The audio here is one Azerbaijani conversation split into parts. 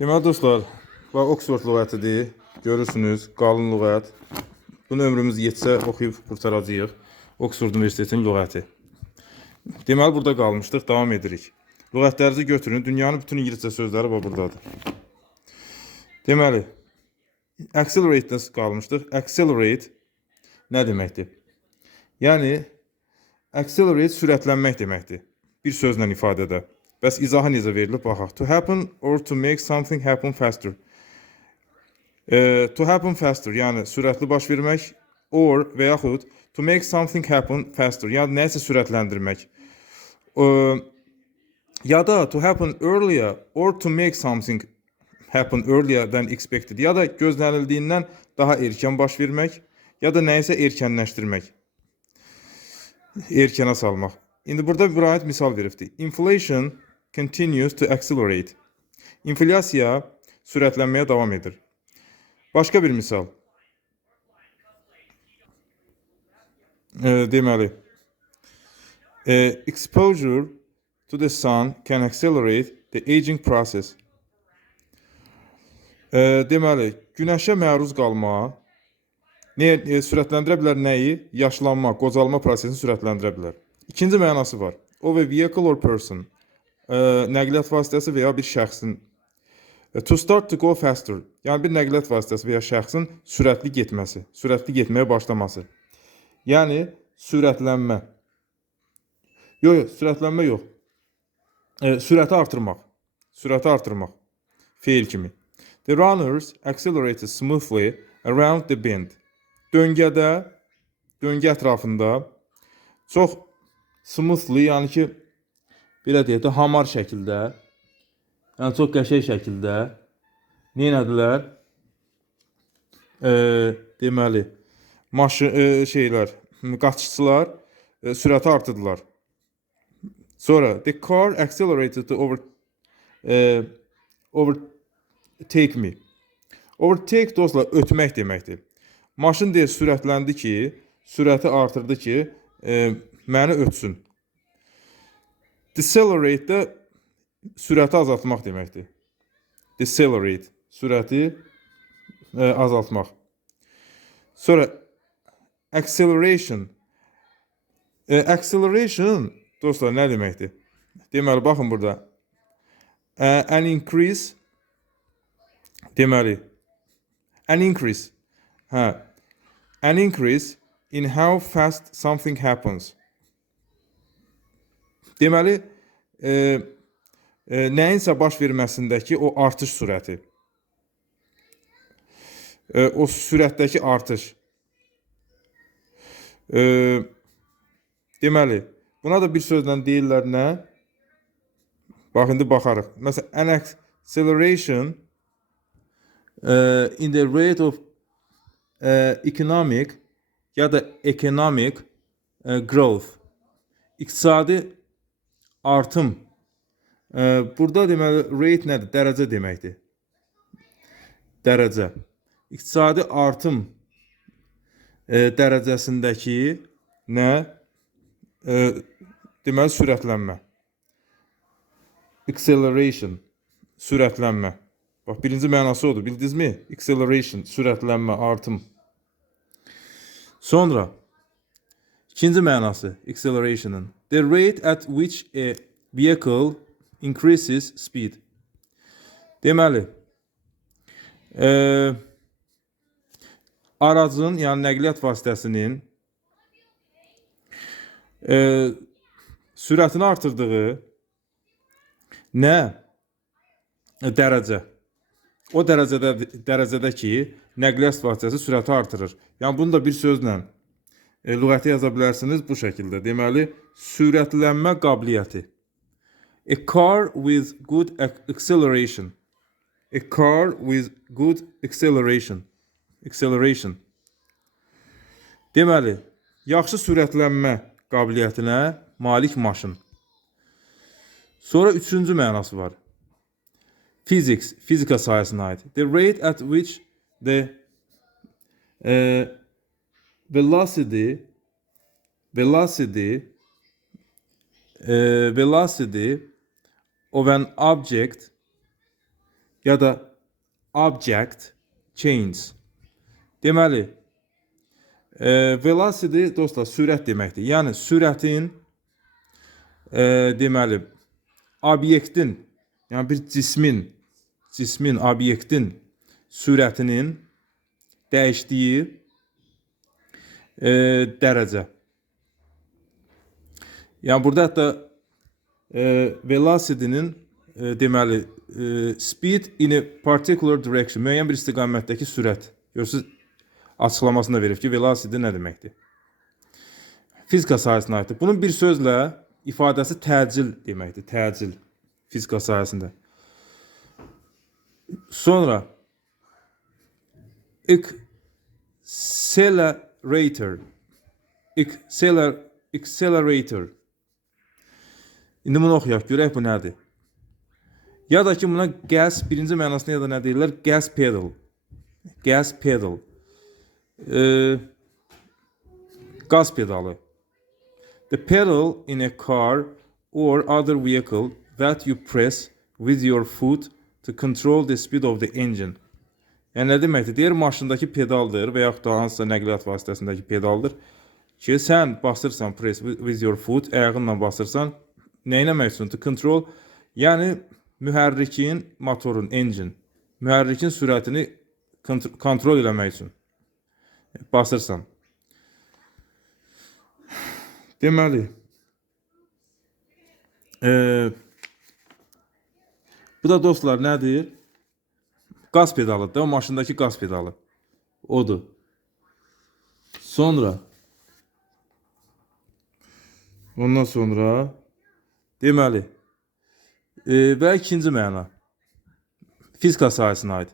Deməli dostlar, bax Oxford lüğətidir. Görürsünüz, qalın lüğət. Bunu ömrümüz yetsə oxuyub qurtaracağıq. Oxford Universitetinin lüğəti. Deməli burada qalmışdıq, davam edirik. Lüğətlərinizi götürün, dünyanın bütün İngiliscə sözləri bax buradadır. Deməli, accelerate-də qalmışdıq. Accelerate nə deməkdir? Yəni, accelerate sürətlənmək deməkdir. Bir sözlə ifadədə. Bəs izahı necə verilib baxaq. To happen or to make something happen faster. To happen faster, yəni sürətli baş vermək, or və yaxud to make something happen faster, yəni nəyisə sürətləndirmək. Ya da to happen earlier or to make something happen earlier than expected. Ya da gözlənildiyindən daha erkən baş vermək, ya da nəyisə erkənləşdirmək. Erkənə salmaq. İndi burada bir misal veribdir. Inflation continues to accelerate. İnflyasiya sürətlənməyə davam edir. Başqa bir misal. Deməli, exposure to the sun can accelerate the aging process. Deməli, günəşə məruz qalma sürətləndirə bilər nəyi? Yaşlanma, qocalma prosesini sürətləndirə bilər. İkinci mənası var. Of a vehicle or person. Nəqliyyat vasitəsi və ya bir şəxsin. To start to go faster. Yəni bir nəqliyyat vasitəsi və ya şəxsin sürətli getməsi, sürətli getməyə başlaması. Yəni sürətlənmə. Sürətlənmə yox. Sürəti artırmaq. Sürəti artırmaq. Feil kimi. The runners accelerated smoothly around the bend. Döngə ətrafında çox smoothly, yəni ki, belə deyək də, hamar şəkildə, yəni çox qəşəng şəkildə neynədilər? Deməli, qaçışçılar sürəti artırdılar. Sonra, the car accelerated to overtake me. Overtake dostlar, ötmək deməkdir. Maşın deyə sürətləndi ki, sürəti artırdı ki, məni ötsün. Decelerate də sürəti azaltmaq deməkdir. Decelerate, sürəti azaltmaq. Sonra acceleration. Acceleration dostlar nə deməkdir? Deməli, baxın burada. An increase. Deməli, an increase. An increase in how fast something happens. Deməli, nəyinsə baş verməsindəki o artış sürəti. O sürətdəki artış. Deməli, buna da bir sözlə deyirlər nə? Bax, indi baxarıq. Məsələn, an acceleration in the rate of economic ya da economic growth. İqtisadi artım. Burada deməli rate nədir? Dərəcə deməkdir. Dərəcə. İqtisadi artım dərəcəsindəki nə? Deməli sürətlənmə. Acceleration, sürətlənmə. Bax, birinci mənası odur, bildinizmi? Acceleration, sürətlənmə, artım. Sonra, ikinci mənası acceleration'ın. The rate at which a vehicle increases speed. Deməli, aracın, yəni nəqliyyat vasitəsinin sürətini artırdığı nə? Dərəcə. O dərəcədə ki, nəqliyyat vasitəsi sürəti artırır. Yəni, bunu da bir sözlə lüğəti yaza bilərsiniz bu şəkildə. Deməli, sürətlənmə qabiliyyəti. A car with good acceleration. A car with good acceleration. Acceleration. Deməli, yaxşı sürətlənmə qabiliyyətinə malik maşın. Sonra üçüncü mənası var. Physics, fizika sahəsinə aid. The rate at which the velocity of an object ya da object change. Deməli, velocity dostlar sürət deməkdir. Yəni sürətin deməli obyektin, yəni bir cismin obyektin sürətinin dəyişdiyi dərəcə. Yəni burada hətta velocity-nin deməli speed in a particular direction, müəyyən bir istiqamətdəki sürət. Görürsüz, açıqlamasında verir ki, velocity nə deməkdir? Fizika sahəsinə aiddir. Bunun bir sözlə ifadəsi təcil deməkdir. Təcil fizika sahəsində. Sonra accelerator. İndi bunu oxuyaq, görək bu nədir? Ya da ki, buna gas, birinci mənasında ya da nə deyirlər? Gas pedal. Gas pedal. Gaz pedalı. The pedal in a car or other vehicle that you press with your foot to control the speed of the engine. Yəni nə deməkdir? Deyir, maşındakı pedaldır və yaxud da hansısa nəqliyyat vasitəsindəki pedaldır ki, sən basırsan, press with your foot, ayağınla basırsan, nə eləmək üçün? To control, yəni mühərrikin, motorun, engine, mühərrikin sürətini kontrol eləmək üçün basırsan. Deməli, bu da dostlar nədir? Qaz pedalıdır da, o maşındakı qaz pedalı. Odur. Ondan sonra deməli, və ikinci məna, fizika sahəsinə aid.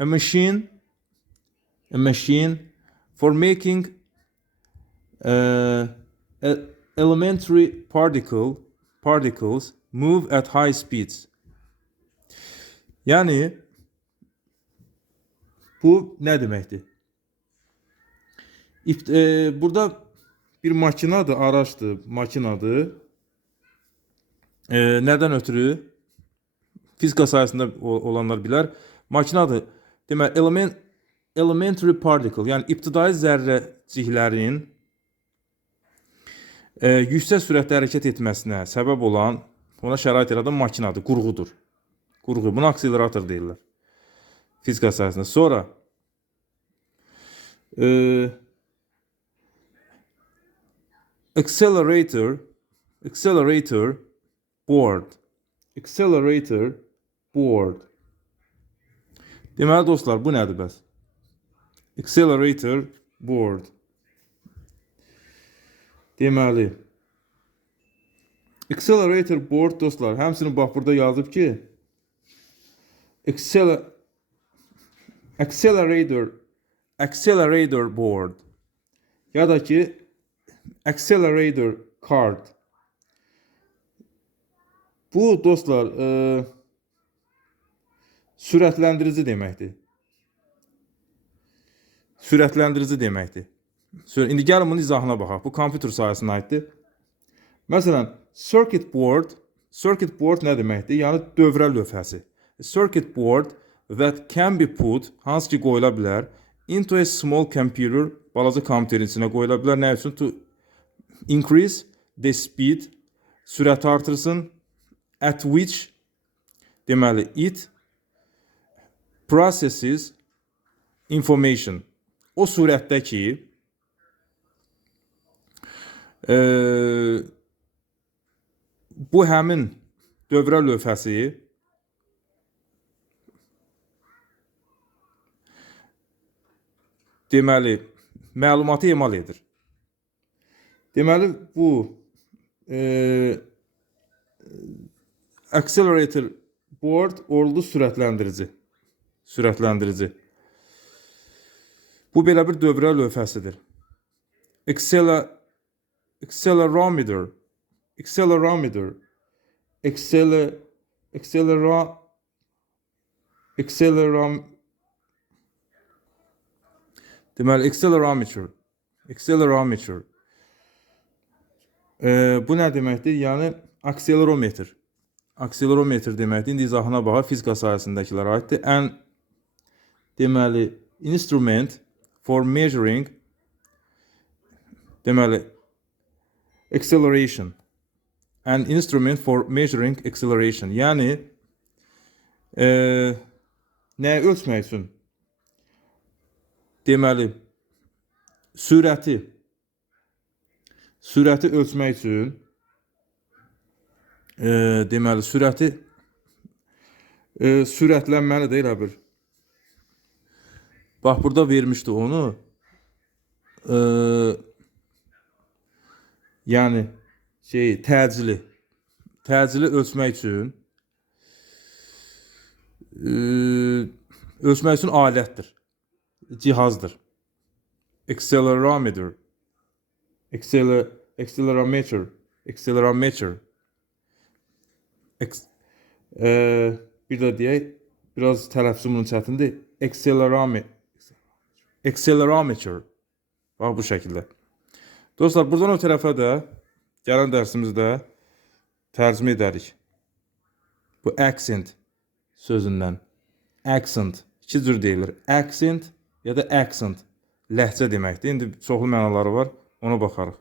A machine for making elementary particles move at high speeds. Yəni bu nə deməkdir? Burada bir makinadır, araçdır, makinadır. Nədən ötürü? Fizika sahəsində olanlar bilər. Makinadır. Deməli, elementary particle, yəni ibtidai zərrəciklərin yüksək sürətlə hərəkət etməsinə səbəb olan, ona şərait yaradan makinadır, qurğudur. Qurğu, buna akselerator deyirlər. Fizika sahəsində. Sonra accelerator board. Deməli dostlar, bu nədir bəs? Accelerator board. Deməli, accelerator board dostlar, həmsini bax burada yazıb ki, accelerator board ya da ki accelerator card. Bu dostlar sürətləndirici deməkdir. Sürətləndirici deməkdir. İndi gəlin bunun izahına baxaq. Bu kompüter sahəsinə aiddir. Məsələn, circuit board nə deməkdir? Yəni dövrə lövhəsi. A circuit board that can be put, hansı ki qoyula bilər, into a small computer, balaca kompüterin içinə qoyula bilər. Nə üçün? To increase the speed, sürəti artırsın, at which, deməli, it processes information. O sürətdə ki, bu həmin dövrə lövhəsi deməli, məlumatı emal edir. Deməli, bu accelerator board ordu sürətləndirici. Bu belə bir dövrə lövhəsidir. Accelerometer. Deməli, accelerometer. Bu nə deməkdir? Yəni, akselerometr. akselerometr deməkdir. İndi izahına baxaq, fizika sahəsindəkilər aiddir. Ən deməli instrument for measuring deməli acceleration. An instrument for measuring acceleration. Yəni nəyi ölçmək üçün? Deməli sürəti ölçmək üçün deməli sürətlənməlidir elə bir. Bax burada vermişdi onu. Yəni təcili ölçmək üçün alətdir, cihazdır. Accelerometer, bir də deyək, biraz tələffüzüm bunun çətindir. Accelerometer. Bax bu şəkildə. Dostlar, buradan o tərəfə də gələn dərsimizdə tərcümə edərik. Bu accent sözündən. Accent. İki cür deyilir. Accent ya da accent. Ləhcə deməkdir. İndi çoxlu mənaları var. Ona baxarıq.